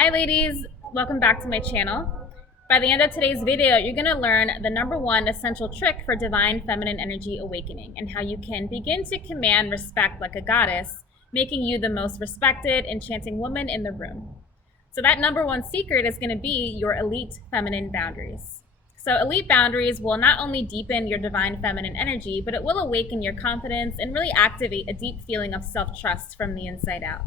Hi ladies, welcome back to my channel. By the end of today's video, you're going to learn the number one essential trick for divine feminine energy awakening and how you can begin to command respect like a goddess, making you the most respected, enchanting woman in the room. So that number one secret is going to be your elite feminine boundaries. So elite boundaries will not only deepen your divine feminine energy, but it will awaken your confidence and really activate a deep feeling of self-trust from the inside out.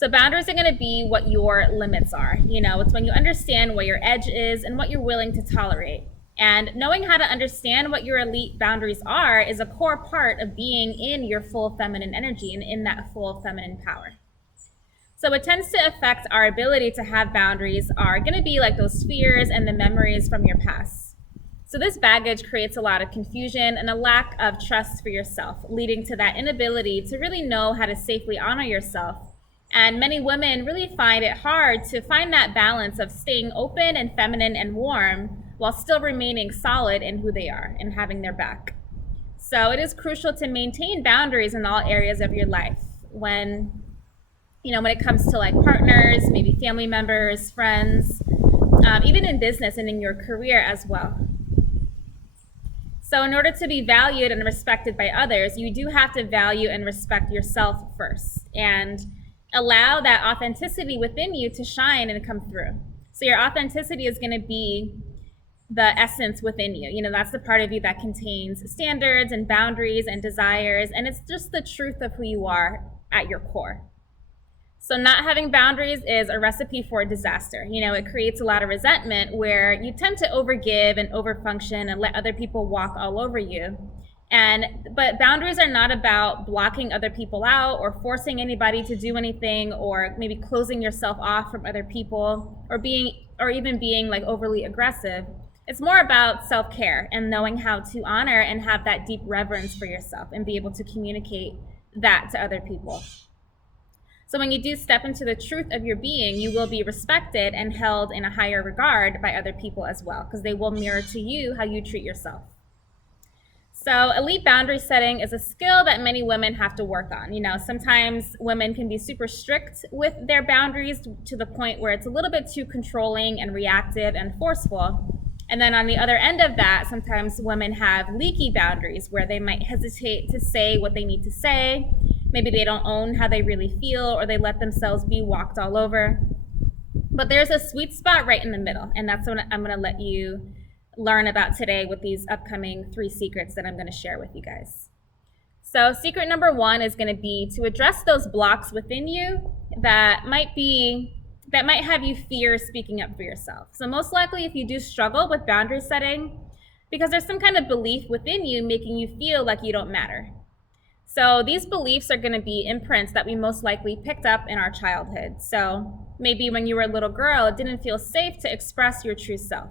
So boundaries are going to be what your limits are. It's when you understand where your edge is and what you're willing to tolerate. And knowing how to understand what your elite boundaries are is a core part of being in your full feminine energy and in that full feminine power. So what tends to affect our ability to have boundaries are going to be like those fears and the memories from your past. So this baggage creates a lot of confusion and a lack of trust for yourself, leading to that inability to really know how to safely honor yourself. And many women really find it hard to find that balance of staying open and feminine and warm while still remaining solid in who they are and having their back. So it is crucial to maintain boundaries in all areas of your life when it comes to like partners, maybe family members, friends, even in business and in your career as well. So in order to be valued and respected by others, you do have to value and respect yourself first and allow that authenticity within you to shine and come through. So your authenticity is going to be the essence within you. That's the part of you that contains standards and boundaries and desires, and it's just the truth of who you are at your core. So not having boundaries is a recipe for disaster. It creates a lot of resentment where you tend to overgive and overfunction and let other people walk all over you. But boundaries are not about blocking other people out or forcing anybody to do anything or maybe closing yourself off from other people or even being like overly aggressive. It's more about self-care and knowing how to honor and have that deep reverence for yourself and be able to communicate that to other people. So when you do step into the truth of your being, you will be respected and held in a higher regard by other people as well, because they will mirror to you how you treat yourself. So elite boundary setting is a skill that many women have to work on. Sometimes women can be super strict with their boundaries to the point where it's a little bit too controlling and reactive and forceful. And then on the other end of that, sometimes women have leaky boundaries where they might hesitate to say what they need to say. Maybe they don't own how they really feel, or they let themselves be walked all over. But there's a sweet spot right in the middle, and that's what I'm going to let you learn about today with these upcoming 3 secrets that I'm going to share with you guys. So secret number 1 is going to be to address those blocks within you that might have you fear speaking up for yourself. So most likely if you do struggle with boundary setting, because there's some kind of belief within you making you feel like you don't matter. So these beliefs are going to be imprints that we most likely picked up in our childhood. So maybe when you were a little girl, it didn't feel safe to express your true self.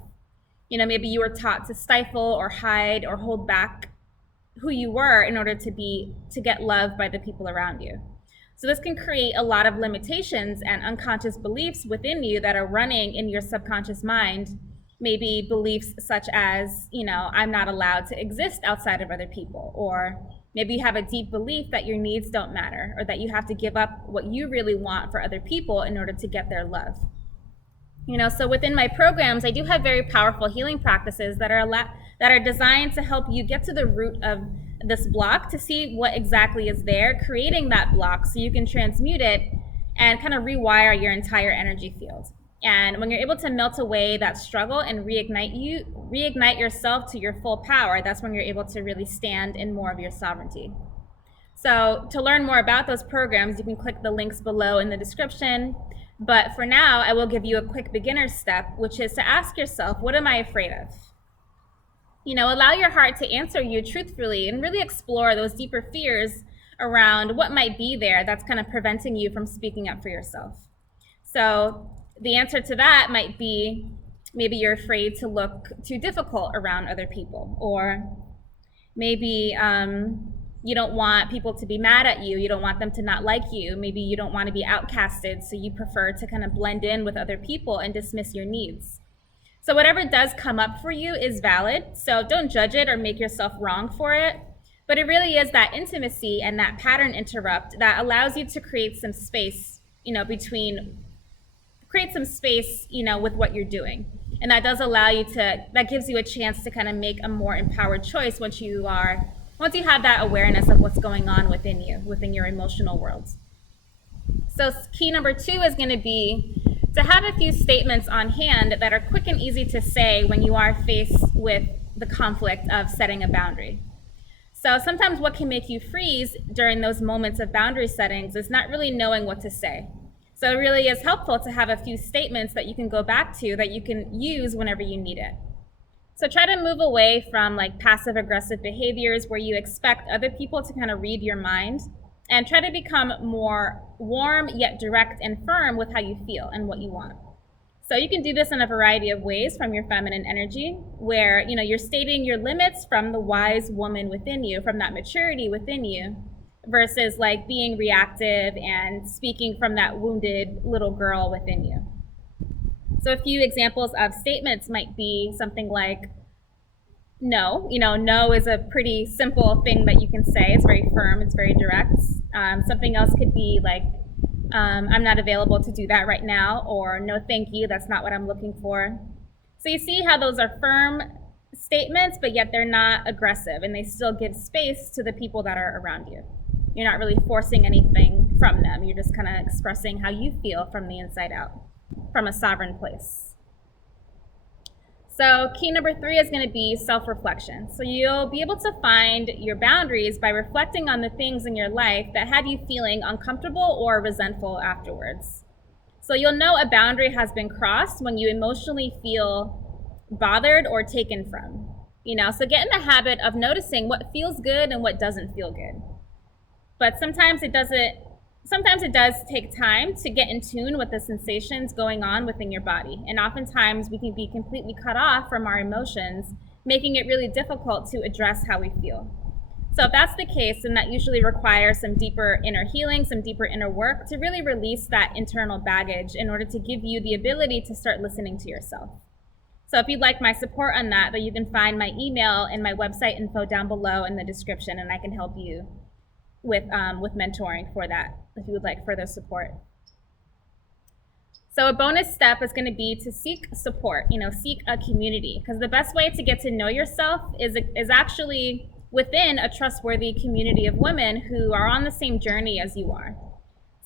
Maybe you were taught to stifle or hide or hold back who you were in order to get loved by the people around you. So this can create a lot of limitations and unconscious beliefs within you that are running in your subconscious mind. Maybe beliefs such as, I'm not allowed to exist outside of other people, or maybe you have a deep belief that your needs don't matter, or that you have to give up what you really want for other people in order to get their love. So within my programs, I do have very powerful healing practices that are designed to help you get to the root of this block, to see what exactly is there, creating that block so you can transmute it and kind of rewire your entire energy field. And when you're able to melt away that struggle and reignite yourself to your full power, that's when you're able to really stand in more of your sovereignty. So to learn more about those programs, you can click the links below in the description. But for now, I will give you a quick beginner step, which is to ask yourself, what am I afraid of? Allow your heart to answer you truthfully and really explore those deeper fears around what might be there that's kind of preventing you from speaking up for yourself. So the answer to that might be, maybe you're afraid to look too difficult around other people, or maybe you don't want people to be mad at you. You don't want them to not like you. Maybe you don't want to be outcasted, so you prefer to kind of blend in with other people and dismiss your needs. So whatever does come up for you is valid. So don't judge it or make yourself wrong for it. But it really is that intimacy and that pattern interrupt that allows you to create some space, between create some space, with what you're doing. And that does allow you that gives you a chance to kind of make a more empowered choice once you have that awareness of what's going on within you, within your emotional world. So key number 2 is going to be to have a few statements on hand that are quick and easy to say when you are faced with the conflict of setting a boundary. So sometimes what can make you freeze during those moments of boundary settings is not really knowing what to say. So it really is helpful to have a few statements that you can go back to that you can use whenever you need it. So try to move away from like passive aggressive behaviors where you expect other people to kind of read your mind, and try to become more warm yet direct and firm with how you feel and what you want. So you can do this in a variety of ways from your feminine energy, where you're stating your limits from the wise woman within you, from that maturity within you, versus like being reactive and speaking from that wounded little girl within you. So a few examples of statements might be something like, no. No is a pretty simple thing that you can say. It's very firm, it's very direct. Something else could be like, I'm not available to do that right now, or no thank you, that's not what I'm looking for. So you see how those are firm statements, but yet they're not aggressive, and they still give space to the people that are around you. You're not really forcing anything from them. You're just kind of expressing how you feel from the inside out, from a sovereign place. So key number 3 is going to be self-reflection. So you'll be able to find your boundaries by reflecting on the things in your life that have you feeling uncomfortable or resentful afterwards. So you'll know a boundary has been crossed when you emotionally feel bothered or taken from. So get in the habit of noticing what feels good and what doesn't feel good. But sometimes it does take time to get in tune with the sensations going on within your body. And oftentimes we can be completely cut off from our emotions, making it really difficult to address how we feel. So if that's the case, then that usually requires some deeper inner healing, some deeper inner work to really release that internal baggage in order to give you the ability to start listening to yourself. So if you'd like my support on that, then you can find my email and my website info down below in the description, and I can help you with mentoring for that if you would like further support. So a bonus step is going to be to seek support, seek a community, because the best way to get to know yourself is actually within a trustworthy community of women who are on the same journey as you are.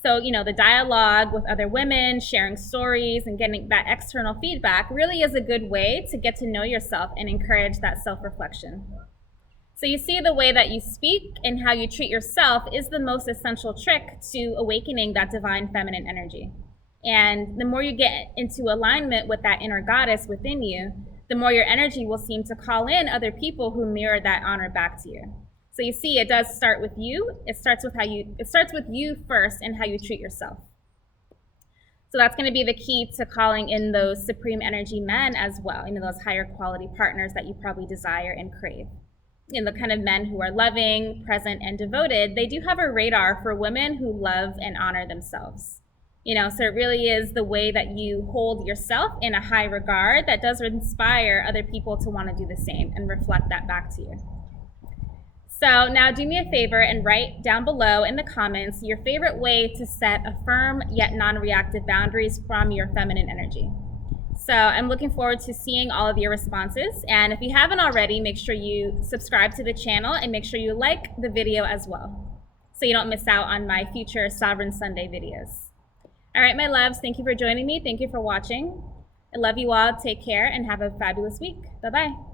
So, the dialogue with other women, sharing stories, and getting that external feedback really is a good way to get to know yourself and encourage that self-reflection. So you see, the way that you speak and how you treat yourself is the most essential trick to awakening that divine feminine energy. And the more you get into alignment with that inner goddess within you, the more your energy will seem to call in other people who mirror that honor back to you. So you see, it does start with you. It starts with you first and how you treat yourself. So that's going to be the key to calling in those supreme energy men as well, those higher quality partners that you probably desire and crave. The kind of men who are loving, present, and devoted, they do have a radar for women who love and honor themselves. So it really is the way that you hold yourself in a high regard that does inspire other people to want to do the same and reflect that back to you. So now do me a favor and write down below in the comments your favorite way to set a firm yet non-reactive boundaries from your feminine energy. So I'm looking forward to seeing all of your responses. And if you haven't already, make sure you subscribe to the channel and make sure you like the video as well, so you don't miss out on my future Sovereign Sunday videos. All right, my loves, thank you for joining me. Thank you for watching. I love you all. Take care and have a fabulous week. Bye-bye.